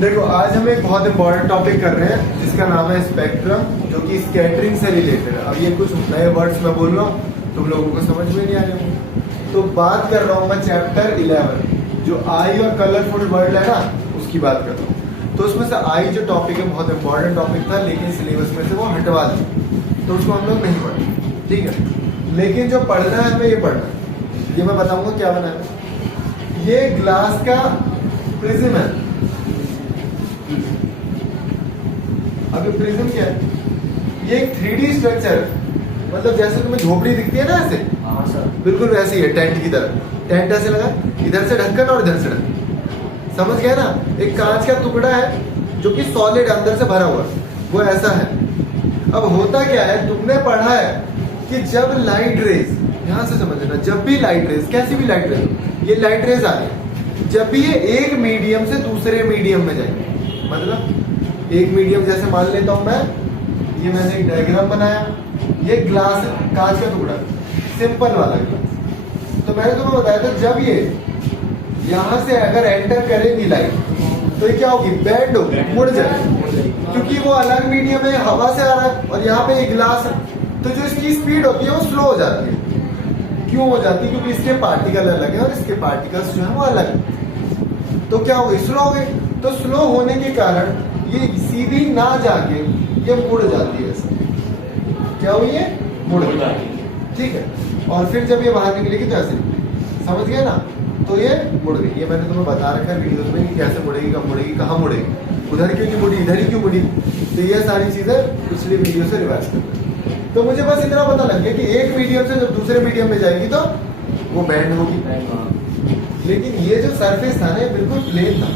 देखो आज हम एक बहुत इंपॉर्टेंट टॉपिक कर रहे हैं जिसका नाम है स्पेक्ट्रम, जो कि स्कैटरिंग से रिलेटेड है। अब ये कुछ नए वर्ड्स मैं बोल रहा हूँ, तुम लोगों को समझ में नहीं आ रहे होंगे। तो बात कर रहा हूँ मैं चैप्टर 11, जो आई और कलरफुल वर्ड है ना, उसकी बात कर रहा हूँ। तो उसमें से आई जो टॉपिक है बहुत इंपॉर्टेंट टॉपिक था, लेकिन सिलेबस में से वो हटवा दिया, तो उसको हम लोग नहीं पढ़े, ठीक है। लेकिन जो पढ़ना है हमें ये पढ़ना है, ये मैं बताऊंगा क्या बना है। ये ग्लास का प्रिज्म है। अब ये प्रिज्म क्या है? ये एक 3D स्ट्रक्चर, मतलब जैसे तुम्हें झोपड़ी दिखती है ना ऐसे, हाँ सर, बिल्कुल वैसे ही है, टेंट की तरह। टेंट ऐसे लगा, इधर से ढक्कन और इधर से ढक्कन, समझ गए ना। एक कांच का टुकड़ा है जो कि सॉलिड अंदर से भरा हुआ है, वो ऐसा है। अब होता क्या है, तुमने पढ़ा है कि जब लाइट रेज, ध्यान से समझ लेना, जब भी लाइट रेज, कैसी भी लाइट रेज, ये लाइट रेज आ रही, जब भी ये एक मीडियम से दूसरे मीडियम में जाएंगे, मतलब एक मीडियम जैसे मान लेता हूं मैं, ये मैंने एक डायग्राम बनाया, ये ग्लास है, कांच का टुकड़ा, सिंपल वाला ग्लास। तो मैंने तुम्हें बताया था जब ये यहां से अगर एंटर करेगी लाइट, तो ये क्या होगी, बेंड होगी, मुड़ जाएगी, क्योंकि वो अलग मीडियम है, हवा से आ रहा है, और यहाँ पे ये ग्लास है, तो जो इसकी स्पीड होती है वो स्लो हो जाती है। क्यों हो जाती है? क्योंकि इसके पार्टिकल अलग है और इसके पार्टिकल्स जो है वो अलग है। तो क्या हो गई, स्लो हो गई। तो स्लो होने के कारण ये सीधी ना जाके ये मुड़ जाती है ऐसे। क्या हुई है? मुड़ गई, ठीक है। और फिर जब ये बाहर निकलेगी तो ऐसे निकलेगी, समझ गए ना। तो ये मुड़ गई। ये मैंने तुम्हें बता रखा है वीडियोस में कि कैसे मुड़ेगी, कब मुड़ेगी, कहाँ मुड़ेगी, उधर क्यों नहीं मुड़ी, इधर ही क्यों मुड़ी। तो ये सारी चीजें पिछली वीडियो से रिवाइज कर। तो मुझे बस इतना पता लग गया कि एक मीडियम से जब दूसरे मीडियम में जाएगी तो वो बैंड होगी। लेकिन ये जो सरफेस था ना, ये बिल्कुल प्लेन था,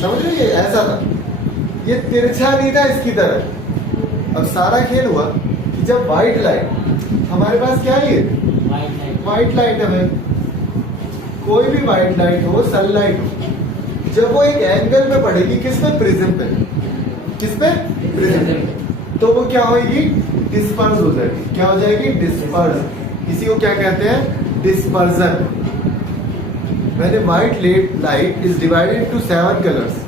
समझ रहे, ये ऐसा था, ये तिरछा नहीं था इसकी तरह। अब सारा खेल हुआ कि जब व्हाइट लाइट, हमारे पास क्या है, व्हाइट लाइट है भाई, कोई भी व्हाइट लाइट हो, सनलाइट हो, जब वो एक एंगल पे पड़ेगी, किस पे, प्रिज्म पे, किस पे, प्रिज्म पे, तो वो क्या होगी, डिस्पर्स हो जाएगी। क्या हो जाएगी, डिस्पर्स। इसी को क्या कहते हैं, dispersion. When a white light is divided into 7 colors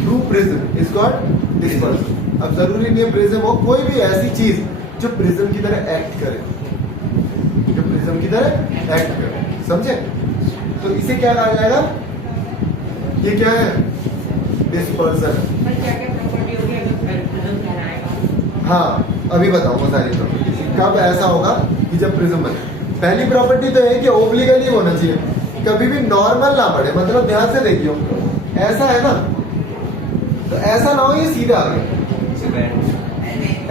through prism is called dispersion. अब जरूरी नहीं है प्रिज्म हो, कोई भी ऐसी चीज जो प्रिज्म की तरह एक्ट करे, जो प्रिज्म की तरह एक्ट करे, समझे। तो इसे क्या कहा जाएगा, ये क्या है, डिस्पर्जन। हाँ, अभी बताऊंगा सारी प्रॉपर्टी कब ऐसा होगा कि जब प्रिज्म बने। पहली प्रॉपर्टी तो है कि ओब्लिगली होना चाहिए, कभी भी नॉर्मल ना पड़े, मतलब ध्यान से देखियो, ऐसा है ना, तो ऐसा ना हो ये सीधा आ गया,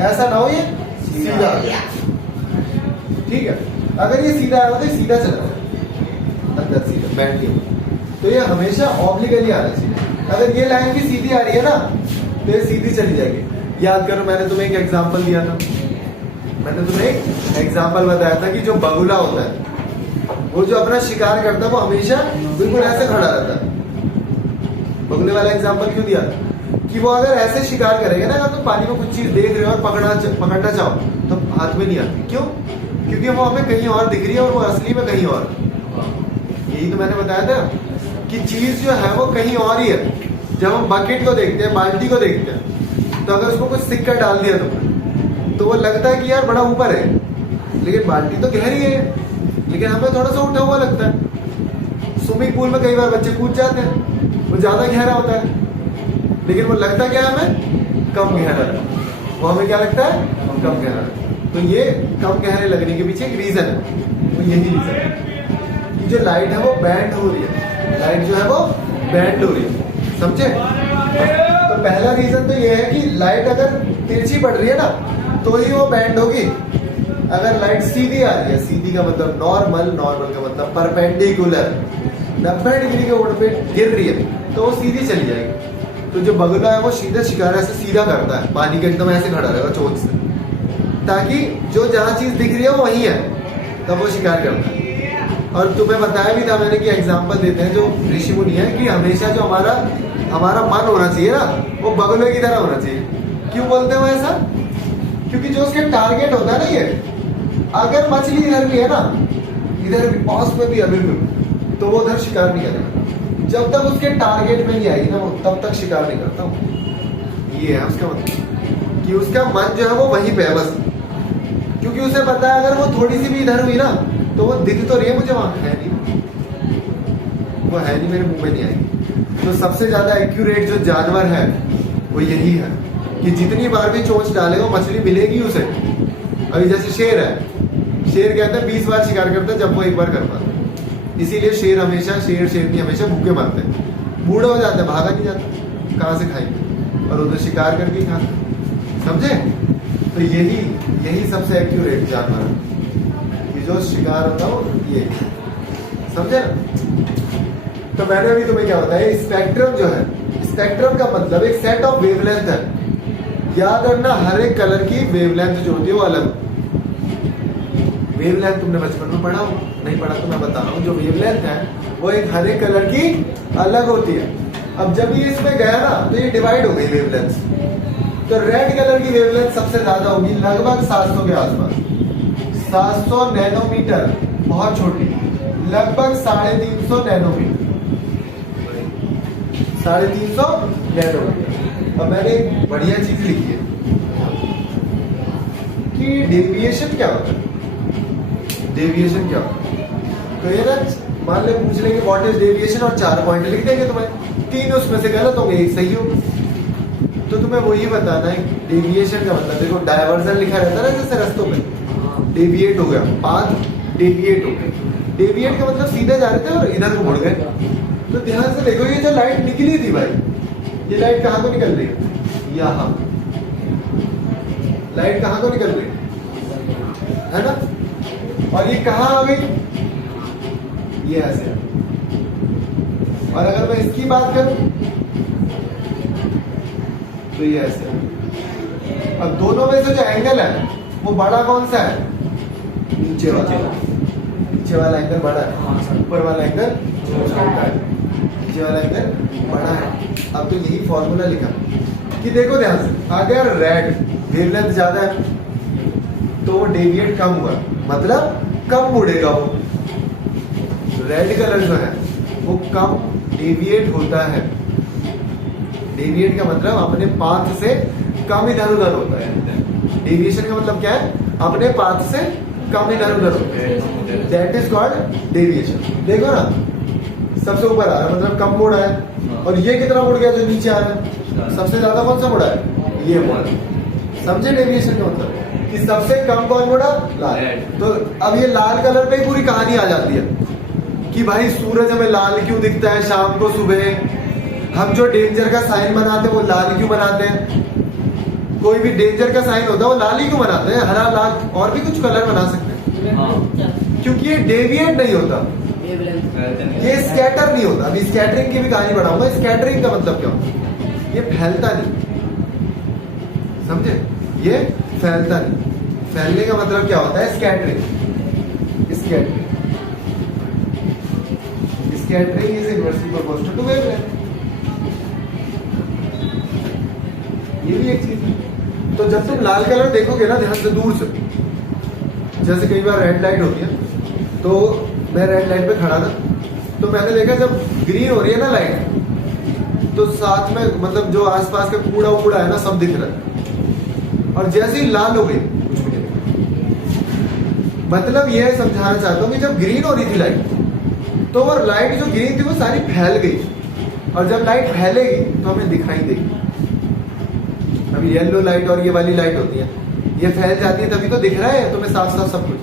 ऐसा ना हो ये सीधा आ गया, ठीक है। अगर ये सीधा आया तो ये सीधा चला जाए अंदर, सीधा बैंड के, तो ये हमेशा ऑब्लिगली आना चाहिए। अगर ये लाइन भी सीधी आ रही है ना, तो ये सीधी चली जाएगी। याद करो, मैंने तुम्हें एक एग्जांपल दिया था, मैंने तुम्हें एक एग्जांपल बताया था कि जो बगुला होता है, वो जो अपना शिकार करता है वो हमेशा बिल्कुल ऐसे खड़ा रहता है। बगुले वाला एग्जांपल क्यों दिया कि वो अगर ऐसे शिकार करेगा ना, अगर तुम पानी में कुछ चीज देख रहे हो और पकड़ना चाहो तो हाथ में नहीं आती। क्यों? क्योंकि वो हमें कहीं और दिख रही है और वो असली में कहीं और। यही तो मैंने बताया था कि चीज जो है वो कहीं और ही है। जब हम बकेट को देखते हैं, बाल्टी को देखते हैं, तो अगर उसको कुछ सिक्का डाल दिया तो वो लगता है कि यार बड़ा ऊपर है, लेकिन बाल्टी तो गहरी है, लेकिन हमें थोड़ा सा उठा हुआ लगता है। स्विमिंग पूल में कई बार बच्चे कूद जाते हैं, वो ज्यादा गहरा होता है, लेकिन वो लगता क्या है हमें, कम गहरा है। वो हमें क्या लगता है, कम गहरा है। तो ये कम गहरे लगने के पीछे एक रीजन है, तो यही रीजन है कि जो लाइट है वो बैंड हो रही है, लाइट जो है वो बैंड हो रही है, समझे। तो पहला रीजन तो ये है कि लाइट अगर तिरछी पड़ रही है ना, तो ही वो बैंड होगी। अगर लाइट सीधी आ रही है, सीधी का मतलब नॉर्मल, नॉर्मल का मतलब परपेंडिकुलर, 90 डिग्री के ऊपर पे गिर रही है, तो वो सीधी चली जाएगी। तो जो बगुला है वो सीधा शिकार ऐसे सीधा करता है, पानी के एकदम ऐसे खड़ा रहेगा चोंच से, ताकि जो जहां चीज दिख रही है वो वही है, तब वो शिकार करता है। और तुम्हें बताया भी था मैंने कि एग्जाम्पल देते हैं जो ऋषि मुनि है, कि हमेशा जो हमारा मन होना चाहिए ना, वो बगुले की तरह होना चाहिए। क्यों बोलते हैं वो ऐसा? क्योंकि जो उसके टारगेट होता है ना, ये अगर मछली इधर भी है ना, इधर भी पास में भी अभी भी, तो वो उधर शिकार नहीं करेगा। जब तक उसके टारगेट में नहीं आएगी ना वो तब तक शिकार नहीं करता हूँ। ये है उसका मतलब कि उसका मन जो है वो वहीं पे है बस, क्योंकि उसे पता है अगर वो थोड़ी सी भी इधर हुई ना तो वो दिख तो रही है मुझे, वहां है नहीं, वो है नहीं, मेरे मुंह में नहीं आएगी। तो सबसे ज्यादा एक्यूरेट जो जानवर है वो यही है कि जितनी बार भी चोंच डालेगा मछली मिलेगी उसे। अभी जैसे शेर है, शेर कहते हैं 20 बार शिकार करता है जब वो एक बार कर पाता है। इसीलिए शेर हमेशा, शेरनी हमेशा भूखे मरते हैं, बूढ़े हो जाते हैं, भागा नहीं जाता, कहाँ से खाएंगे, और उधर शिकार करके ही खाते, समझे। तो यही सबसे एक्यूरेट जानवर है कि जो शिकार होता हो ये, समझे ना। तो मैंने अभी तुम्हें क्या बताया, स्पेक्ट्रम जो है, स्पेक्ट्रम का मतलब एक सेट ऑफ वेवलेंथ है। याद रखना हर एक कलर की वेवलेंथ जो होती है वो अलग। वेवलेंथ तुमने बचपन में पढ़ा हो, नहीं पढ़ा तो मैं बता रहा हूँ, जो वेवलेंथ है वो एक हर एक कलर की अलग होती है। अब जब ये इसमें गया ना तो ये डिवाइड हो गई वेवलेंथ। तो रेड कलर की वेवलेंथ सबसे ज्यादा होगी, लगभग 700 के आसपास, 700 नैनोमीटर, बहुत छोटी, लगभग 350 नैनोमीटर, 350 नैनोमीटर। अब मैंने एक बढ़िया चीज लिखी है कि डेविएशन क्या होता है। डेविएशन क्या होता है, तो ये ना मान ले पूछ लेंगे व्हाट इज डेविएशन और 4 पॉइंट लिख देंगे तुम्हें, 3 उसमें से गलत होंगे, 1 सही होगा। तो तुम्हें वही बताना है डेविएशन का मतलब। देखो डायवर्जन लिखा रहता है ना जैसे रस्तों में, डेविएट हो गया, पाथ डेविएट हो गया। डेविएट का मतलब सीधे जा रहे थे और इधर को मुड़ गए। तो ध्यान से देखो ये जो लाइट निकली थी भाई, ये लाइट कहाँ को निकल रही है, यहाँ लाइट कहाँ को निकल रही है ना, और ये कहाँ आ गई, ये ऐसे। और अगर मैं इसकी बात करूं तो ये ऐसे। अब दोनों में से जो एंगल है वो बड़ा कौन सा है, नीचे वाला, नीचे वाला एंगल बड़ा है, ऊपर वाला एंगल छोटा है, नीचे वाला एंगल बड़ा है। अब तो यही फॉर्मूला लिखा कि देखो ध्यान से, अगर रेड वेवलेंथ ज्यादा है तो वो डेविएट कम हुआ, मतलब कम मुड़ेगा वो। रेड कलर जो है वो कम डेविएट होता है। डेविएट का मतलब अपने पाथ से कम इधर उधर होता है। डेविएशन का मतलब क्या है, अपने पाथ से कम इधर उधर होता है, दैट इज कॉल्ड डेविएशन। देखो ना सबसे ऊपर आ रहा है मतलब कम मुड़ा है, और ये कितना मुड़ गया जो नीचे आ रहा है, सबसे ज्यादा कौन सा मुड़ा है, ये मुड़ा। समझे डेविएशन का मतलब कि सबसे कम कौन मुड़ा, लाल। तो अब ये लाल कलर पे ही पूरी कहानी आ जाती है कि भाई सूरज हमें लाल क्यों दिखता है शाम को, सुबह हम जो डेंजर का साइन बनाते हैं वो लाल क्यों बनाते हैं, कोई भी डेंजर का साइन होता है वो लाल ही क्यों बनाते हैं, हरा लाल और भी कुछ कलर बना सकते हैं, क्योंकि ये डेविएट नहीं होता, ये स्कैटर नहीं होता। अभी स्कैटरिंग की भी कहानी बढ़ाऊंगा। स्कैटरिंग का मतलब क्या होता, ये फैलता नहीं, समझे, ये फैलता नहीं। फैलने का मतलब क्या होता है, scattering. Scattering is inversely proportional to wavelength. ये भी एक चीज है। तो जब तुम लाल कलर देखोगे ना ध्यान से दूर से, जैसे कई बार रेड लाइट होती है, तो मैं रेड लाइट पे खड़ा था, तो मैंने देखा जब ग्रीन हो रही है ना लाइट, तो साथ में मतलब जो आसपास का कूड़ा वूड़ा है ना सब दिख रहा है, और जैसे ही लाल हो गई कुछ भी नहीं। मतलब यह समझाना चाहता हूँ कि जब ग्रीन हो रही थी लाइट, तो वो लाइट जो ग्रीन थी वो सारी फैल गई, और जब लाइट फैलेगी तो हमें दिखाई देगी। अभी येलो लाइट और ये वाली लाइट होती है, ये फैल जाती है तभी तो दिख रहा है तुम्हें साफ साफ सब कुछ।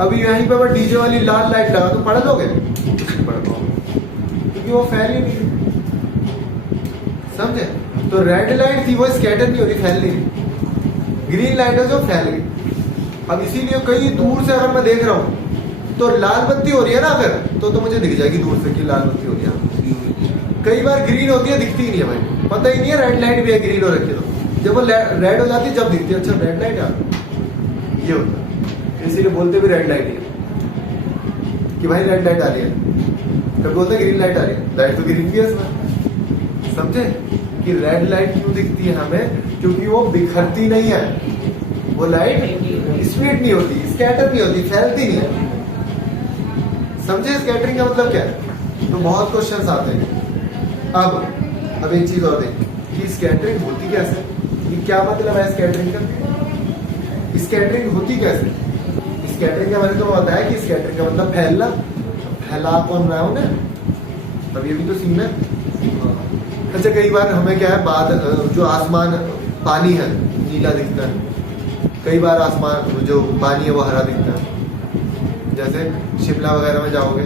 अभी यहीं पे मैं डीजे वाली लाल लाइट लगा तो पढ़ लोगे, कुछ नहीं पढ़ पाओगे क्योंकि वो फैल ही नहीं, समझे। तो रेड लाइट थी वो स्कैटर नहीं हो रही, फैल नहीं, ग्रीन लाइट है जो फैल गई। अब इसीलिए कहीं दूर से अगर मैं देख रहा हूँ तो लाल बत्ती हो रही है ना अगर, तो मुझे दिख जाएगी दूर से कि लाल बत्ती हो रही है। कई बार ग्रीन होती है दिखती ही नहीं है भाई, पता ही नहीं है रेड लाइट भी है, ग्रीन हो रखी है, तो जब वो रेड हो जाती है जब दिखती है, अच्छा रेड लाइट यार, ये होता है। इसीलिए बोलते भी रेड लाइट है कि भाई रेड लाइट आ रही है, कभी बोलते ग्रीन लाइट आ रही है, लाइट तो ग्रीन भी है इसमें, समझे कि रेड लाइट क्यों दिखती है हमें, क्योंकि वो बिखरती नहीं है, वो लाइट स्प्लिट नहीं होती, स्कैटर नहीं होती, फैलती नहीं है। समझे स्कैटरिंग का मतलब क्या है। तो बहुत क्वेश्चंस आते हैं। अब एक चीज और देख कि स्कैटरिंग होती कैसे, ये क्या मतलब है स्कैटरिंग का? स्कैटरिंग होती कैसे? स्कैटरिंग का मैंने तो बताया कि स्कैटरिंग का मतलब फैलना। फैला कौन रहा है उन्हें, तब ये भी तो सीन है। अच्छा, कई बार हमें क्या है, बादल जो आसमान पानी है नीला दिखता है, कई बार आसमान जो पानी है वो हरा दिखता है। जैसे शिमला वगैरह में जाओगे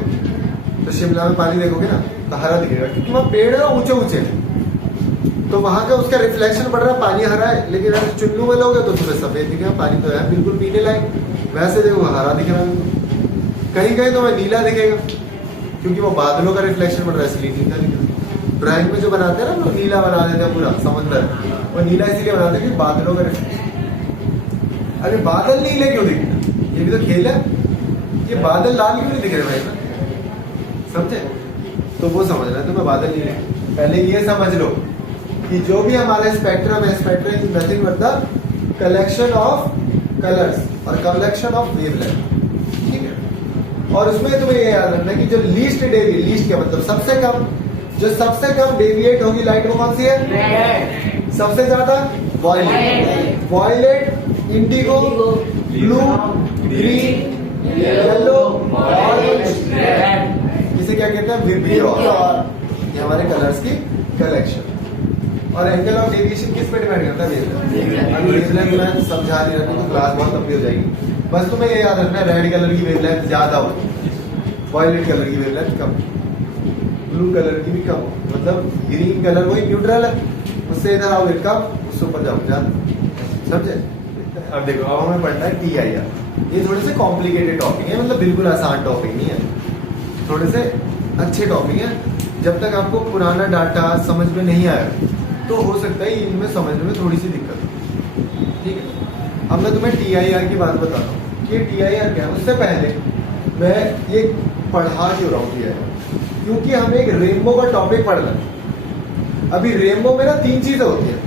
तो शिमला में पानी देखोगे ना तो हरा दिखेगा, क्योंकि वहाँ पेड़ है ऊंचे ऊंचे, तो वहां का उसका रिफ्लेक्शन पड़ रहा है, पानी हरा है। लेकिन अगर चुल्लू में लोगे तो तुम्हें सफेद दिखेगा, पानी तो है बिल्कुल पीने लायक। वैसे देखो हरा दिख रहा है, कहीं कहीं तो नीला दिखेगा, क्योंकि वो बादलों का रिफ्लेक्शन पड़ रहा है, इसलिए नीला दिखेगा। ड्राइंग में जो बनाते हैं ना वो नीला बना देते हैं पूरा समंदर, वो नीला इसीलिए बनाते हैं कि बादलों का रिफ्लेक्शन। अरे बादल नीले क्यों दिख रहे, ये भी तो खेल है। ये बादल लाल क्यों नहीं दिख रहे भाई ना, समझे? तो वो समझना है तुम्हें, बादल नीले। पहले ये समझ लो कि जो भी हमारा स्पेक्ट्रम है, spectrum is nothing but the collection of colours और कलेक्शन ऑफ वेवलेंथ, ठीक है। और उसमें तुम्हें ये याद रखना है कि जो लीस्ट डेविएट, लीस्ट क्या मतलब सबसे कम, जो सबसे कम डेविएट होगी लाइट वो कौन सी है? सबसे ज्यादा violet, violet, indigo, blue, green, yellow, orange, red, इसे क्या कहते हैं? विब्रियोर। ये हमारे कलर्स की कलेक्शन। और एंगल ऑफ डेविएशन किस पे डिपेंड करता है? वेवलेंथ। अभी वेवलेंथ मैं समझा नहीं रहा तो क्लास बहुत लंबी हो जाएगी। बस तुम्हें ये याद रखना है, रेड कलर की वेवलेंथ ज्यादा हो, वॉयलेट कलर की वेवलेंथ कम, ब्लू कलर की भी कम, मतलब ग्रीन कलर वही न्यूट्रल है, उससे इधर आओगे कम, उससे ऊपर जाओगे ज्यादा, समझे? अब देखो, अब हमें पढ़ना है TIR। ये थोड़े से कॉम्प्लिकेटेड टॉपिक है, मतलब बिल्कुल आसान टॉपिक नहीं है, थोड़े से अच्छे टॉपिक है। जब तक आपको पुराना डाटा समझ में नहीं आया तो हो सकता है इनमें समझने में थोड़ी सी दिक्कत हो, ठीक है। अब मैं तुम्हें TIR की बात बताता हूँ कि TIR क्या है। उससे पहले मैं ये पढ़ा क्यों रहा हूँ TIR, क्योंकि हमें एक रेनबो का टॉपिक पढ़ना है। अभी रेनबो में ना 3 चीजें होती है।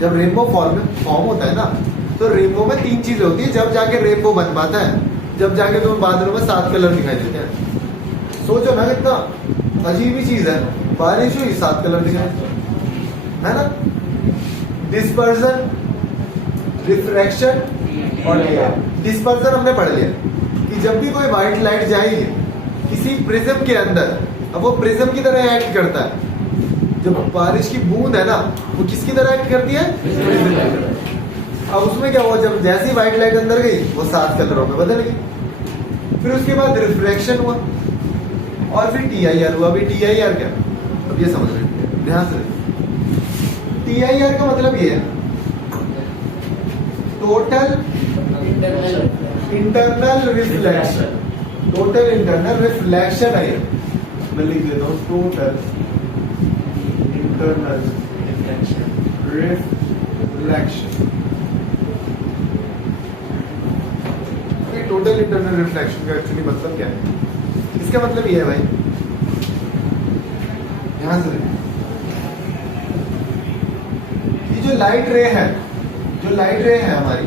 जब रेनबो फॉर्म होता है ना, तो रेनबो में 3 चीजें होती है। जब जाके रेनबो बन पाता है, जब जाके तुम्हें बादलों में 7 कलर दिखाई देते हैं। सोचो ना, कितना अजीब ही चीज है, बारिश हुई 7 कलर दिखाई, है ना? डिस्पर्जन, रिफ्रैक्शन और लेयर। डिस्पर्जन हमने पढ़ लिया कि जब भी कोई व्हाइट लाइट जाएगी किसी प्रिज्म के अंदर, अब वो प्रिज्म की तरह एक्ट करता है। जब बारिश की बूंद है ना, वो किसकी तरह एक्ट करती है? प्रिज्म की तरह। अब उसमें क्या हुआ, जब जैसी व्हाइट लाइट अंदर गई वो 7 कलरों में बदल गई। फिर उसके बाद रिफ्रैक्शन हुआ और फिर TIR हुआ। अभी TIR क्या, अब ये समझ रहे, ध्यान से। TIR का मतलब ये है total internal reflection. Total internal reflection है, मैं लिख लेता हूँ, total internal reflection. Total internal reflection का एक्चुअली मतलब क्या है? इसका मतलब ये है भाई, ध्यान से देखिए, ये जो लाइट रे है, जो लाइट रे है हमारी,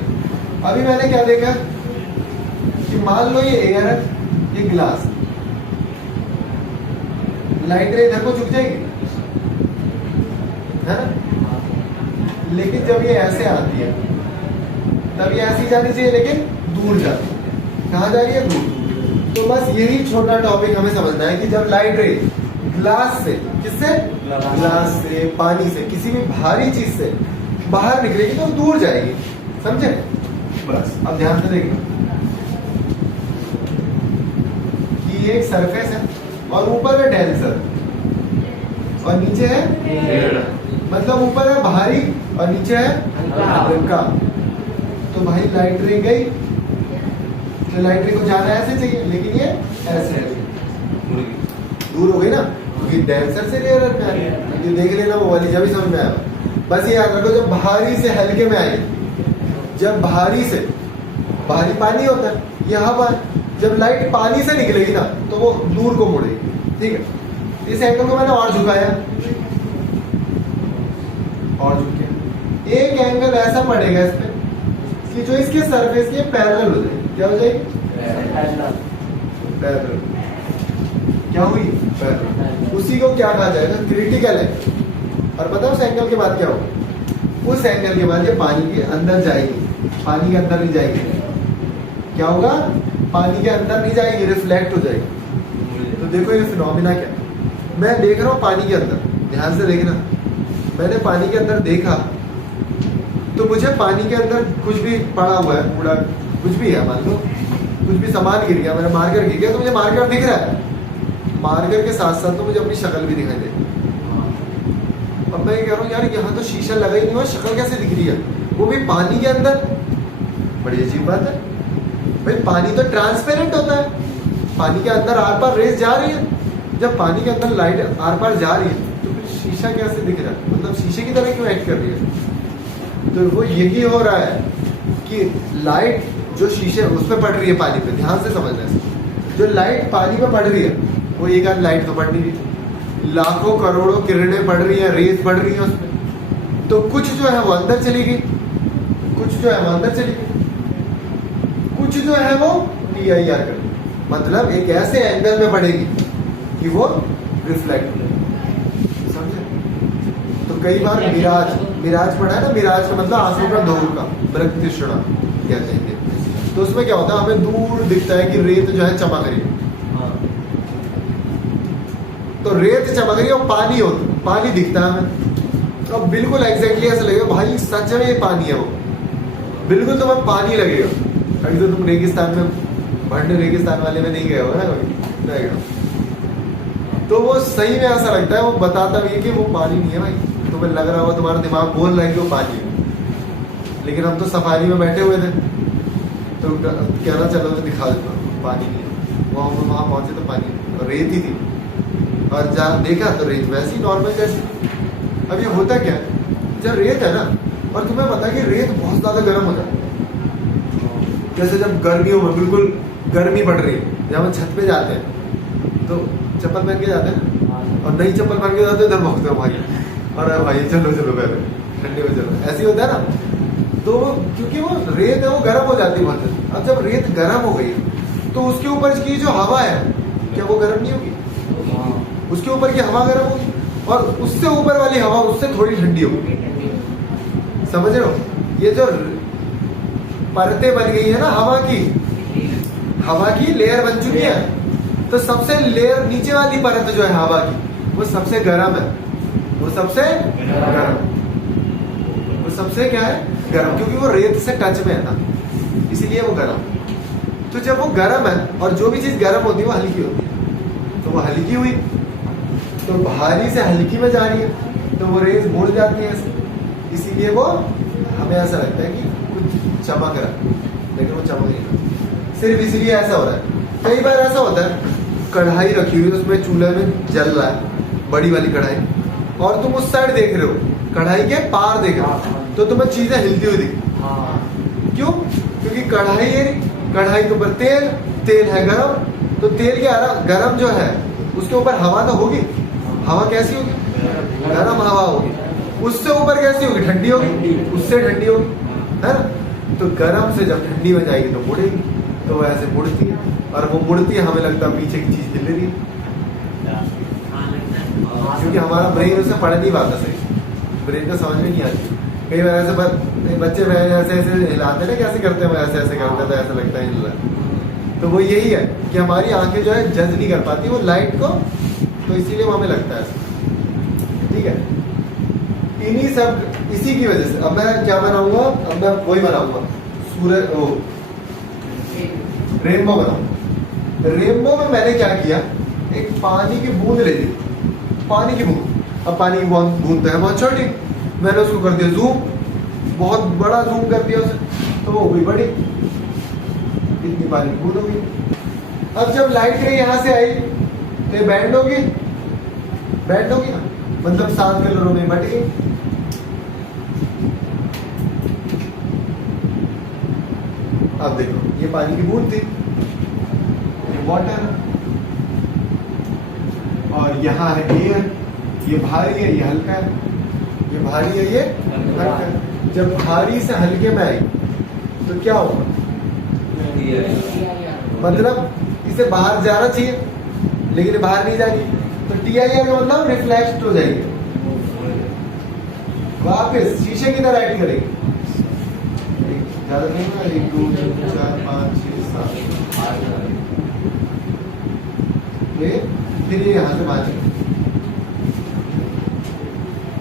अभी मैंने क्या देखा कि मान लो ये एयर है, ये ग्लास, लाइट रे इधर को झुक जाएगी, है ना? लेकिन जब ये ऐसे आती है तब ये ऐसी जानी चाहिए, लेकिन दूर जाती है। कहाँ जा रही है? दूर। तो बस यही छोटा टॉपिक हमें समझना है कि जब लाइट रे ग्लास से, किससे? ग्लास से, पानी से, किसी भी भारी चीज से बाहर निकलेगी तो दूर जाएगी, समझे? बस अब ध्यान से देखना कि ये एक सरफेस है और ऊपर है डेंसर और नीचे है, मतलब ऊपर है भारी और नीचे है हल्का। तो भाई लाइट रे गई, तो लाइट रे को जाना ऐसे चाहिए, लेकिन ये ऐसे है, दूर हो गई ना, क्योंकि डेंसर से लेयर में आ गई। ये देख लेना, वो वाली जब ही समझ में आया। बस ये याद रखो, जब भारी से हल्के में आई, जब भारी से, भारी पानी होता है, ये हवा है, जब लाइट पानी से निकलेगी ना तो वो दूर को मुड़ेगी, ठीक है? इस एंगल को मैंने और झुकाया, और झुके, एक एंगल ऐसा पड़ेगा इस पे कि जो इसके सरफेस के पैरेलल हो जाएगी। क्या हो जाएगी? पैरेलल। क्या हुई, पैरल। उसी को क्या कहा जाएगा, क्रिटिकल है। और पता है उस एंगल के बाद क्या होगा, उस एंगल के बाद ये पानी के अंदर जाएगी, पानी के अंदर नहीं जाएगी। क्या होगा, पानी के अंदर नहीं जाएगी, रिफ्लेक्ट हो जाएगी। तो देखो ये फिनोमिना क्या, मैं देख रहा हूँ पानी के अंदर, ध्यान से देखना, मैंने पानी के अंदर देखा तो मुझे पानी के अंदर कुछ भी पड़ा हुआ है, कूड़ा कुछ भी है, मान लो कुछ भी सामान गिर गया, मेरा मार्कर गिर गया तो मुझे मार्कर दिख रहा है, मार्कर के साथ साथ तो मुझे अपनी शक्ल भी दिखाई दे। अब मैं कह रहा हूँ यार यहाँ तो शीशा लगा ही नहीं हुआ, शक्ल कैसे दिख रही है, वो भी पानी के अंदर। बड़ी अजीब बात है भाई, पानी तो ट्रांसपेरेंट होता है, पानी के अंदर आर पार रेस जा रही है, जब पानी के अंदर लाइट आर पार जा रही है तो फिर शीशा कैसे दिख रहा है, मतलब शीशे की तरह क्यों एक्ट कर रही है। तो वो यही हो रहा है कि लाइट जो शीशे उस पर पड़ रही है पानी पे, ध्यान से समझना है, जो लाइट पानी पे पड़ रही है वो एक आध लाइट तो पड़ नहीं रही, लाखों करोड़ों किरणें पड़ रही है, रेस पड़ रही है उसमें। तो कुछ जो है वो अंदर चली गई, कुछ जो है वो अंदर चली गई, कुछ जो है वो PIR कर, मतलब एक ऐसे एंगल में पड़ेगी कि वो रिफ्लेक्ट हो जाए, समझे। तो कई बार मिराज पड़ा है ना, मिराज का मतलब आंसू का धोखा, मृत्युषणा कहते हैं। तो उसमें क्या होता है, हमें दूर दिखता है कि रेत जो है चमक रही है, तो रेत चमक रही है और पानी हो, पानी दिखता है हमें, तो बिल्कुल एग्जैक्टली ऐसा लगेगा भाई सच में ये पानी है, वो बिल्कुल तुम्हें पानी लगेगा। अभी तो तुम रेगिस्तान में, भंड रेगिस्तान वाले में नहीं गए हो ना कभी, जाएगा तो वो सही में ऐसा लगता है, वो बताता भी है कि वो पानी नहीं है भाई, तुम्हें लग रहा होगा, तुम्हारा दिमाग बोल रहा है कि वो पानी है, लेकिन हम तो सफारी में बैठे हुए थे तो कहना चलो तो दिखा देता हूँ, पानी नहीं है। वहाँ पहुंचे तो पानी और रेत ही थी, और जहाँ देखा तो रेत वैसी नॉर्मल जैसी। अब ये होता क्या है, जब रेत है ना, और तुम्हें पता है कि रेत बहुत ज्यादा गर्म हो जाती है, जैसे जब गर्मियों में बिल्कुल गर्मी पड़ रही है, जब हम छत पे जाते हैं तो चप्पल पहन के जाते हैं, और नई चप्पल पहन के जाते हैं, इधर भोगते हो भाई, अरे भाई चलो चलो पहले ठंडे में चलो, ऐसे होता है ना। तो क्योंकि वो रेत है वो गर्म हो जाती है बहुत जल्दी। अब जब रेत गर्म हो गई तो उसके ऊपर की जो हवा है क्या वो गर्म नहीं होगी, उसके ऊपर की हवा गर्म होगी, और उससे ऊपर वाली हवा उससे थोड़ी ठंडी होगी, समझ रहे हो। ये जो परतें बन गई है ना हवा की लेयर बन चुकी है, तो सबसे लेयर नीचे वाली परत जो है हवा की वो सबसे गर्म है, वो सबसे गर्म, वो सबसे क्या है गर्म, क्योंकि वो रेत से टच में है ना, इसीलिए वो गर्म। तो जब वो गर्म है और जो भी चीज गर्म होती है वो हल्की होती है, तो वो हल्की हुई तो भारी से हल्की में जा रही है, तो वो रेस मुड़ जाती है ऐसे, इसीलिए वो हमें ऐसा लगता है कि कुछ चमक रहा है, लेकिन वो चमक नहीं रहा, सिर्फ इसलिए ऐसा हो रहा है। कई बार ऐसा होता है कढ़ाई रखी हुई, उसमें चूल्हे में जल रहा है बड़ी वाली कढ़ाई, और तुम उस साइड देख रहे हो, कढ़ाई के पार देख रहे हो, तो तुम्हें चीजें हिलती हुई दिखती। क्यों? क्योंकि कढ़ाई के ऊपर तेल है गरम, तो तेल के गरम जो है उसके ऊपर हवा तो होगी, हवा कैसी होगी, गरम हवा होगी, उससे ऊपर कैसी होगी, ठंडी होगी, उससे ठंडी होगी, है ना। तो गरम से जब ठंडी हो जाएगी तो मुड़ेगी, तो वो ऐसे मुड़ती है, और वो मुड़ती है, हमें लगता है पीछे की चीज हिल रही है, क्योंकि हमारा ब्रेन उससे पढ़ नहीं पाता सही, ब्रेन को समझ में नहीं आती। कई बार ऐसे बच्चे ऐसे ऐसे हिलाते हैं ना, कैसे करते हैं, ऐसे ऐसे करते हैं तो ऐसा लगता है हिल रहा है। तो वो यही है कि हमारी आंखें जो है जज नहीं कर पाती वो लाइट को, तो इसीलिए वो हमें लगता है ऐसा, ठीक है। इन्हीं सब इसी की वजह से अब मैं क्या बनाऊंगा, अब मैं वही बनाऊंगा सूरज, ओ रेनबो बनाऊंगा। रेनबो में मैंने क्या किया, एक पानी की बूंद ले ली, पानी की बूंद, अब पानी की बूंद तो है बहुत छोटी, मैंने उसको कर दिया जूम, बहुत बड़ा जूम कर दिया उसे, तो वो हुई बड़ी, इतनी पानी की बूंद होगी। अब जब लाइट रे यहाँ से आई तो ये बैंड होगी ना, मतलब 7 कलरों में बट गई। अब देखो ये पानी की बूंद थी, ये वाटर, और यहाँ है एयर, ये भारी है ये हल्का है, ये भारी है ये हल्का है। जब भारी से हल्के में आई तो क्या होगा, मतलब इसे बाहर जाना चाहिए, लेकिन ये बाहर नहीं जाएगी, तो TIR का मतलब रिफ्लेक्ट हो जाएगी, वापस शीशे की तरह एक्ट करेगी। ज्यादा नहीं ना, 1 2 3 4 5 6 7 फिर ये यहाँ से बाहर।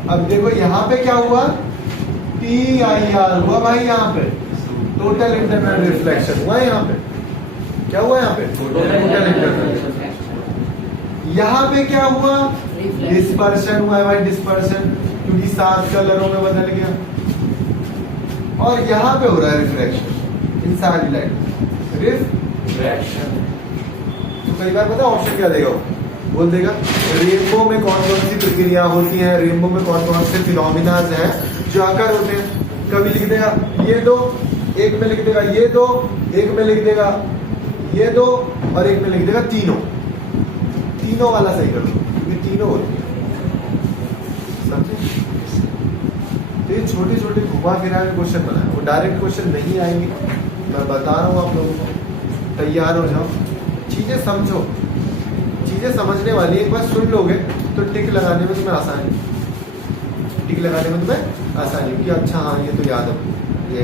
अब देखो यहाँ पे क्या हुआ, TIR हुआ भाई, यहाँ पे टोटल इंटरनल रिफ्लेक्शन हुआ, यहाँ पे क्या हुआ, यहाँ पे टोटल इंटरनल। यहाँ पे क्या हुआ, डिस्पर्शन हुआ है भाई, डिस्पर्शन, क्योंकि 7 कलरों में बदल गया। और यहाँ पे हो रहा है रिफ्रैक्शन इन सारी लाइट, रिफ्रैक्शन। तो कई बार पता ऑप्शन क्या देगा, बोल देगा रेनबो में कौन कौन सी प्रक्रिया होती है, रेनबो में कौन कौन से फिनोमिनाज हैं जो आकर होते हैं। कभी लिख देगा ये दो, एक में लिख देगा ये दो, एक में लिख देगा ये दो, और एक में लिख देगा तीनों। तीनों वाला सही कर दो, क्योंकि तीनों होती है, समझे। तो ये छोटे छोटे घुमा फिरा के क्वेश्चन बनाए, वो डायरेक्ट क्वेश्चन नहीं आएंगे, मैं बता रहा हूँ आप लोगों को, तैयार हो जाओ, चीजें समझो, चीजें समझने वाली, एक बार सुन लोगे तो टिक लगाने में तुम्हें आसानी, टिक लगाने में तुम्हें आसानी कि अच्छा हाँ ये तो याद है, ये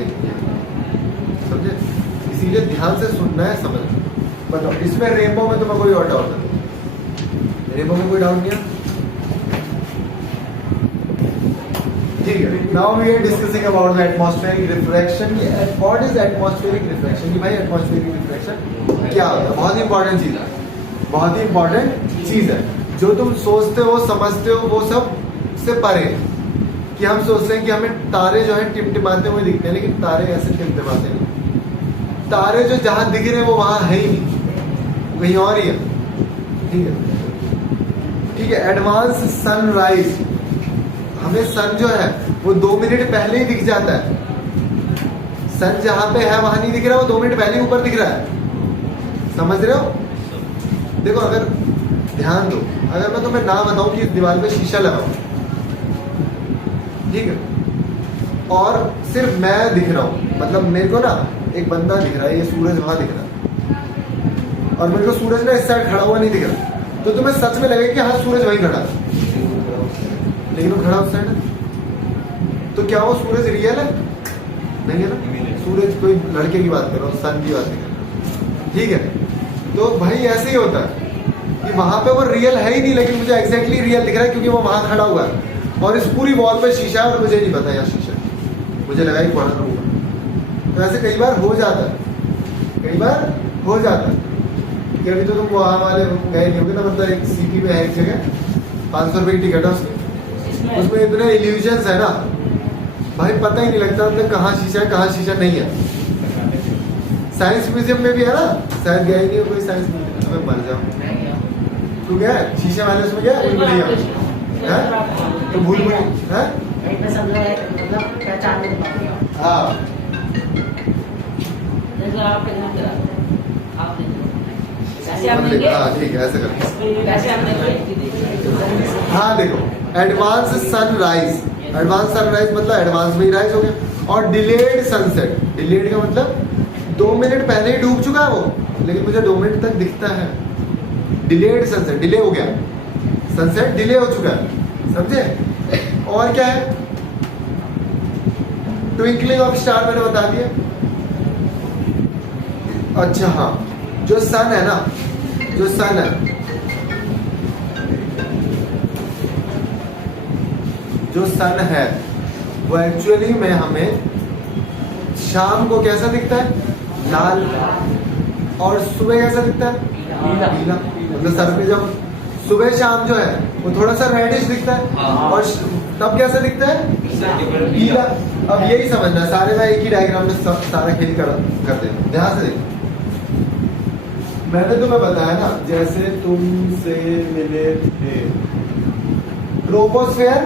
समझे। इसीलिए ध्यान से सुनना है, समझना। बताओ इसमें रेनबो में तुम्हें कोई और डाउट नहीं, रेनबो में कोई डाउट नहीं है, ठीक है। Now we are discussing about the atmospheric refraction. What is atmospheric refraction, कि भाई एटमॉस्फेरिक रिफ्रैक्शन क्या होता है। बहुत इंपॉर्टेंट चीज है, बहुत ही इंपॉर्टेंट चीज है। जो तुम सोचते हो समझते हो वो सब से परे, कि हम सोचते हैं कि हमें तारे जो है टिमटिमाते हुए दिखते हैं, लेकिन तारे ऐसे टिमटिमाते नहीं। तारे जो जहां दिख रहे हैं वो वहां है ही नहीं, कहीं और ही है, ठीक है, ठीक है। एडवांस सनराइज, हमें सन जो है वो 2 मिनट पहले ही दिख जाता है। सन जहां पे है वहां नहीं दिख रहा, वो 2 मिनट पहले ही ऊपर दिख रहा है, समझ रहे हो। देखो अगर ध्यान दो, अगर मैं तुम्हें ना बताऊं कि इस दीवार पे शीशा लगाओ, ठीक है, और सिर्फ मैं दिख रहा हूं, मतलब मेरे को ना एक बंदा दिख रहा है, ये सूरज वहां दिख रहा है, और मेरे को सूरज ना इस साइड खड़ा हुआ नहीं दिख रहा, तो तुम्हें सच में लगेगा कि हाँ सूरज वहीं खड़ा है, लेकिन वो खड़ा उस साइड है। तो क्या वो सूरज रियल है? नहीं है ना। सूरज कोई लड़के की बात कर रहा हूँ, सन की बात नहीं कर रहा, ठीक है। तो भाई ऐसे ही होता है कि वहां पे वो रियल है ही नहीं, लेकिन मुझे एग्जैक्टली रियल दिख रहा है क्योंकि वो वहां खड़ा हुआ है, और इस पूरी वॉल पे शीशा है और मुझे नहीं पता यहाँ शीशा, मुझे लगा ही पढ़ रहा हूँ। तो ऐसे कई बार हो जाता है, कई बार हो जाता है। क्योंकि तो तुम वहाँ वाले गए नहीं होगे ना, मतलब एक सिटी में है एक जगह, 500 रुपये की टिकट है उसमें इतने इल्यूजन्स है ना भाई, पता ही नहीं लगता तो कहाँ शीशा है कहाँ शीशा नहीं है। साइंस म्यूजियम में भी है ना, शायद गया ही नहीं हो कोई साइंस म्यूजियम, मैं मर जाऊँ। तू गया शीशे वाले उसमें गया, भूल भुलैया तो भूल भुलैया हाँ ठीक है, ऐसे करते। हाँ देखो, एडवांस सनराइज, एडवांस सनराइज मतलब एडवांस में ही राइज हो गया, और डिलेड सनसेट, डिलेड का मतलब 2 मिनट पहले ही डूब चुका है वो, लेकिन मुझे 2 मिनट तक दिखता है। डिलेड सनसेट, डिले हो गया, सनसेट डिले हो चुका है, समझे। और क्या है, ट्विंकलिंग ऑफ स्टार मैंने बता दिया। अच्छा हाँ, जो सन है ना, जो सन है, जो सन है वो एक्चुअली में हमें शाम को कैसा दिखता है, लाल, और सुबह कैसा दिखता है, पीला। मतलब सर पे जब सुबह शाम जो है वो थोड़ा सा रेडिश दिखता है, और तब कैसा दिखता है, पीला। अब यही समझना, सारे मैं एक ही डायग्राम में सारा खेल कर देते हैं, ध्यान से देखो। मैंने तुम्हें बताया ना, जैसे तुमसे मिले थे, troposphere,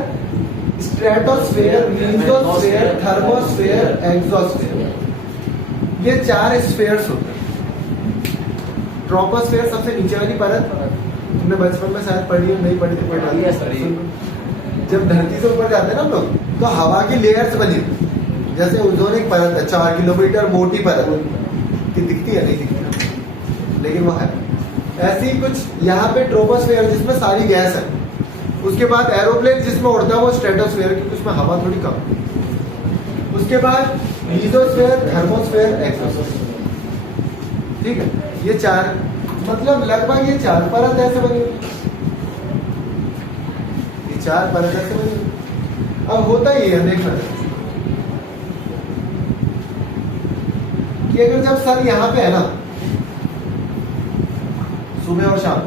stratosphere, mesosphere, thermosphere, exosphere, ये 4 स्फेयर्स होते हैं। ट्रोपोस्फेयर सबसे नीचे वाली परत, तुमने बचपन में शायद पढ़ी हो, नहीं पढ़ी तो कोई बात। जब धरती से ऊपर जाते हैं ना हम लोग, तो हवा की लेयर्स बनी, जैसे ओजोनिक परत है 4 किलोमीटर मोटी परत, कि दिखती है नहीं दिखती, लेकिन वो है। ऐसी कुछ यहाँ पे ट्रोपोस्फेयर जिसमें सारी गैस है, उसके बाद एरोप्लेन जिसमें उड़ता है वो स्ट्रेटोस्फेयर, क्योंकि उसमें हवा थोड़ी कम, उसके बाद मीसोस्फेयर, थर्मोस्फेयर, एक्सोस्फेयर। ठीक है, ये चार, मतलब लगभग ये चार परत ऐसे बनी हुई, ये चार परत ऐसे बनी हुई। अब होता ही है, देखना कि अगर जब सन यहाँ पे है ना सुबह और शाम,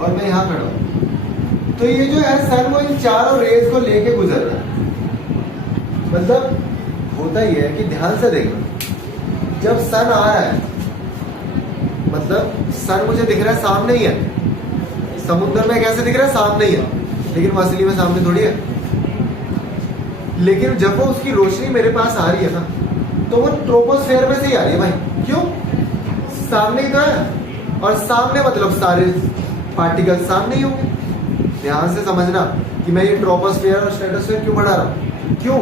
और मैं यहाँ खड़ा हूं, तो ये जो है सन वो इन चारों रेज को लेके गुजर रहा है। मतलब होता ही है कि ध्यान से देखना, जब सन आ रहा है, मतलब सन मुझे दिख रहा है सामने ही है, समुद्र में कैसे दिख रहा है सामने ही है, लेकिन वो असली में सामने थोड़ी है। लेकिन जब वो उसकी रोशनी मेरे पास आ रही है ना, तो वो ट्रोपोस्फेयर में से ही आ रही है भाई। क्यों? सामने ही तो है, और सामने मतलब सारे पार्टिकल सामने ही होंगे। ध्यान से समझना कि मैं ये ट्रोपोस्फेयर और स्ट्रेटोस्फेयर क्यों बढ़ा रहा हूँ। क्यों?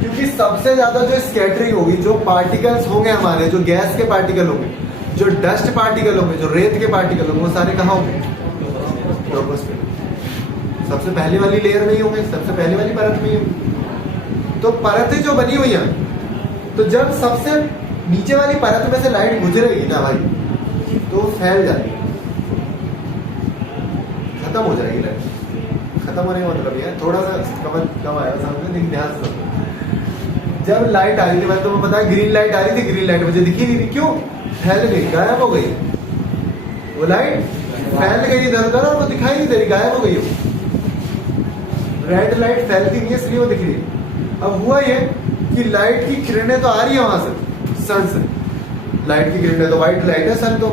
क्योंकि सबसे ज्यादा जो स्कैटरिंग होगी, जो पार्टिकल्स होंगे हमारे, जो गैस के पार्टिकल होंगे, जो डस्ट पार्टिकल होंगे, जो रेत के पार्टिकल होंगे, वो सारे कहाँ होंगे? ट्रोपोस्फेयर। सबसे पहले वाली लेयर में ही होंगे, सबसे पहले वाली परत में ही होंगे। तो परतें जो बनी हुई हैं, तो जब सबसे नीचे वाली परत में से लाइट गुजरेगी ना भाई, तो फैल जाएगी, खत्म हो जाएगी लाइट। खत्म होने का मतलब ये है, थोड़ा सा कम आएगा समझ, लेकिन ध्यान से। जब लाइट आ रही थी, मैं तुम्हें पता है ग्रीन लाइट आ रही थी, ग्रीन लाइट मुझे दिखी नहीं थी। क्यों? फैल गई, गायब हो गई। वो लाइट फैल गई इधर उधर और वो दिखाई नहीं दे रही, गायब हो गई। रेड लाइट फैलती नहीं है, इसलिए वो दिख रही है। अब हुआ ये कि लाइट की किरणें तो आ रही है वहां से, सन से। लाइट की किरणें तो व्हाइट लाइट है, सन तो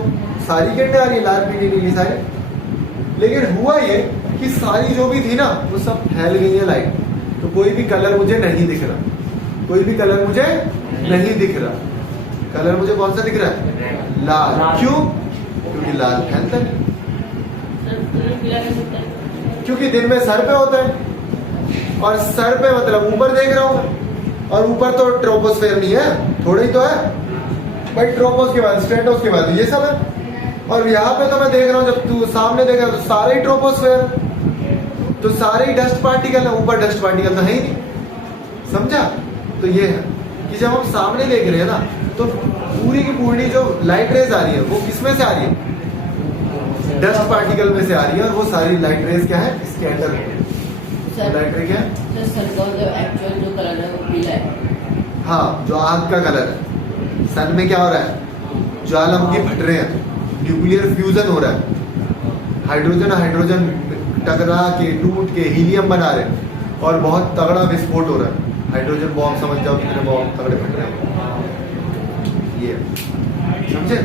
सारी किरणें आ रही है, लाल पीली नीली सारी। लेकिन हुआ ये कि सारी जो भी थी ना, वो सब फैल गई है लाइट। तो कोई भी कलर मुझे नहीं दिख रहा, कोई भी कलर मुझे नहीं दिख रहा। कलर मुझे कौन सा दिख रहा है? लाल। क्यों? क्योंकि लाल फैलता नहीं, क्योंकि दिन में सर पे होता है, और सर पे मतलब ऊपर देख रहा हूं, और ऊपर तो ट्रोपोस्फेयर नहीं है, थोड़ा ही तो है भाई। ट्रोपोस के बाद स्ट्रेटोस के बाद ये सब है, और यहाँ पे तो मैं देख रहा हूँ, जब तू सामने देख रहा है तो सारे ही ट्रोपोस्फेयर, तो सारे ही डस्ट पार्टिकल है, ऊपर डस्ट पार्टिकल तो है ही नहीं। समझा? तो ये है कि जब हम सामने देख रहे हैं ना, तो पूरी की पूरी जो लाइट रेज आ रही है वो किसमें से आ रही है? डस्ट पार्टिकल में से आ रही है, और वो सारी लाइट रेज क्या है? स्कैटर लाइट रे क्या है? सन का जो एक्चुअल जो कलर है वो पीला है। हाँ, जो आग का कलर है। सन में क्या हो रहा है? ज्वालामुखी फट रहे हैं, न्यूक्लियर फ्यूजन हो रहा है, हाइड्रोजन हाइड्रोजन टकरा के टूट के हीलियम बना रहे हैं, और बहुत तगड़ा विस्फोट हो रहा है। हाइड्रोजन बॉम्ब समझ जाओ कितने बॉम्ब तगड़े फट रहे हैं। ये समझे?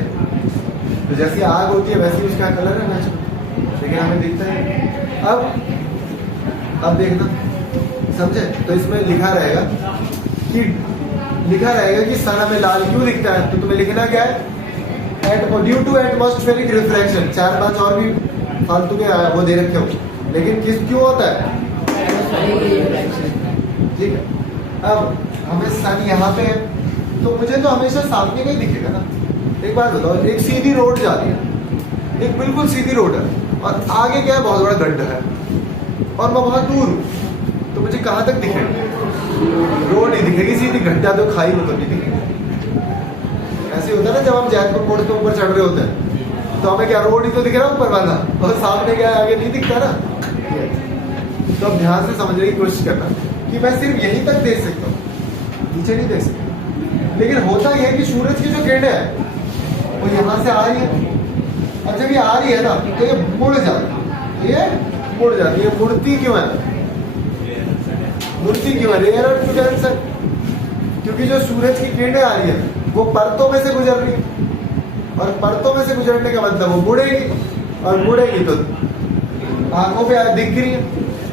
तो जैसी आग होती है वैसी उसका कलर है नेचुरल, लेकिन हमें दिखता है। अब देखना, समझे? तो इसमें लिखा रहेगा कि सन हमें लाल क्यों दिखता है। तो तुम्हें लिखना क्या है? Due to atmospheric refraction. 4-5 और भी फालतू के वो दे रखे हो, लेकिन क्यों होता है? ठीक है। अब हमें सन यहाँ पे है, तो मुझे तो हमेशा सामने का ही दिखेगा ना। एक बात बताओ, एक सीधी रोड जा रही है, एक बिल्कुल सीधी रोड है, और आगे क्या है? बहुत बड़ा गड्ढा है, और मैं बहुत दूर हूँ, तो मुझे कहाँ तक दिखेगा? रोड नहीं दिखेगी सीधी, गड्ढा तो खाई मतलब नहीं दिखेगा। ऐसे होता है ना, जब हम जैतपुर मोड़ के ऊपर चढ़ रहे होते हैं, तो हमें क्या रोड ही तो दिख रहा है ऊपर वाला, और सामने क्या है? आगे नहीं दिखता ना। तो अब ध्यान से समझने की कोशिश करना कि मैं सिर्फ यहीं तक देख सकता हूँ, नीचे नहीं देख सकता। लेकिन होता यह है कि सूरज की जो किरणें है वो यहाँ से आ रही है, और जब ये आ रही है ना, तो ये मुड़ जाती है। ये मुड़ जाती है। मुड़ती क्यों है? मुड़ती क्यों है? रेयर अर्थ कैंसर, क्योंकि जो सूरज की किरणें आ रही है वो परतों में से गुजर रही है, और परतों में से गुजरने का मतलब वो मुड़ेगी, और मुड़ेगी तो आंखों पे दिख रही है,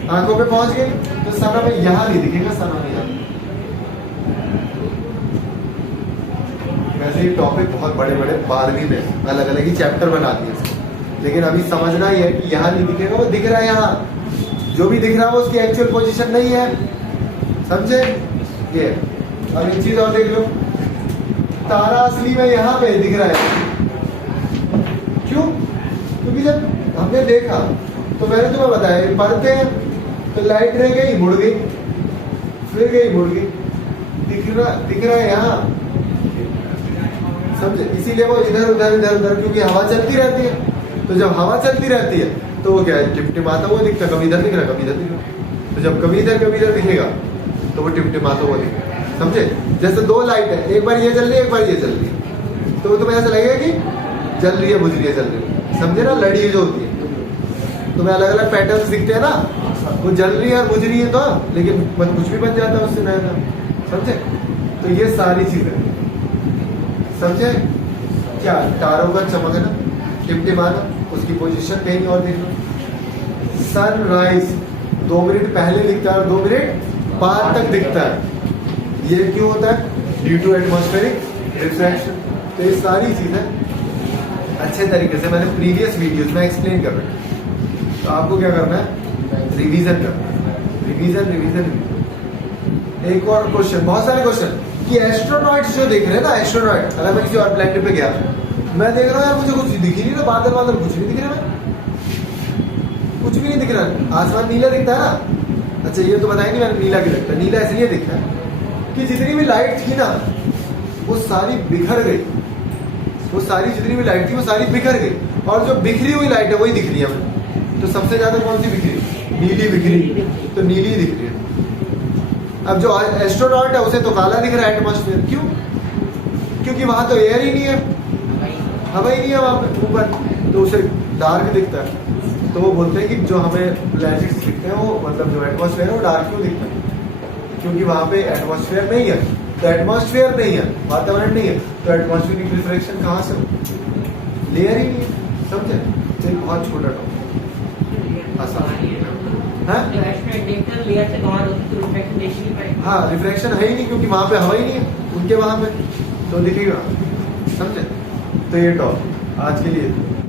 आंखों पे पहुंच गई, तो सन में यहाँ नहीं दिखेगा, सन में यहाँ। वैसे ही टॉपिक बहुत बड़े बड़े 12वीं में अलग अलग ही चैप्टर बना दिए इसको, लेकिन अभी समझना ही है कि यहाँ नहीं दिखेगा, वो दिख रहा है यहाँ। जो भी दिख रहा है वो उसकी एक्चुअल पोजीशन नहीं है, समझे? ये अब एक चीज और देख लो, तारा असली में यहाँ पे दिख रहा है। क्यों? क्योंकि जब हमने देखा तो मैंने तुम्हें बताया पढ़ते हैं तो लाइट रह गई मुड़ गई, फिर गई मुड़ गई, दिख रहा है यहाँ, समझे? इसीलिए वो इधर उधर इधर उधर, क्योंकि हवा चलती रहती है। तो जब हवा चलती रहती है तो वो क्या है, टिमटिमाता हुआ दिखता, कभी इधर दिख रहा कभी इधर दिख रहा। तो जब कभी इधर दिखेगा तो वो टिमटिमाता हुआ दिखेगा, समझे? जैसे दो लाइट है, एक बार ये जल रही है एक बार ये जल रही है, तो तुम्हें ऐसा लगेगा कि जल रही है बुझ रही है जल रही है, समझे ना? लड़ी जो होती है तुम्हें अलग अलग पैटर्न्स दिखते हैं ना, वो जल रही है और बुझ रही है तो, लेकिन कुछ भी बन जाता है उससे नया, समझे? तो ये सारी चीजें समझे क्या? तारों का चमकना, टिमटिमाना, उसकी पोजीशन कहीं और देखना। सनराइज 2 मिनट पहले दिखता है और 2 मिनट बाद तक दिखता है। ये क्यों होता है? Due to atmospheric refraction. तो ये सारी चीजें अच्छे तरीके से मैंने प्रीवियस वीडियोस में एक्सप्लेन कर रखा है। तो आपको क्या करना है? रिवीजन करना है, रिवीजन रिवीजन। एक और क्वेश्चन, बहुत सारे क्वेश्चन कि एस्ट्रोनॉट्स जो देख रहे हैं ना, एस्ट्रोनॉट, अगर मैं किसी और प्लेनेट पे गया, मैं देख रहा हूँ यार मुझे कुछ दिख ही नहीं रहा, बादल बादल कुछ नहीं दिख रहा, कुछ भी नहीं दिख रहा, आसमान नीला दिखता है ना। अच्छा ये तो बताया नहीं मैंने, नीला क्यों दिखता है? नीला इसलिए दिखता है कि जितनी भी लाइट थी ना वो सारी बिखर गई, वो सारी जितनी भी लाइट थी वो सारी बिखर गई, और जो बिखरी हुई लाइट है वही दिख रही है हमें। तो सबसे ज्यादा कौन सी बिखरी? नीली बिखरी, तो नीली दिख रही है। अब जो एस्ट्रोनॉट है उसे तो काला दिख रहा है एटमॉस्फेयर, क्यों? क्योंकि वहां तो एयर ही नहीं है, हवा ही नहीं है वहां पे ऊपर, तो उसे डार्क दिखता है। तो वो बोलते हैं कि जो हमें प्लैनेट्स दिखते हैं वो मतलब जो एटमॉस्फेयर है वो डार्क क्यों दिखता है? क्योंकि वहां पे एटमॉस्फेयर नहीं है। तो एटमॉस्फेयर नहीं है, वातावरण नहीं है, तो एटमॉस्फेरिक रिफ्लेक्शन कहाँ से हो? लेयर ही नहीं है, समझे? तो बहुत छोटा टॉपिक, आसान है। हाँ रिफ्लेक्शन है ही नहीं, क्योंकि वहां पे हवा ही नहीं है उनके वहां पे, तो दिखेगा, समझे? तो ये टॉपिक आज के लिए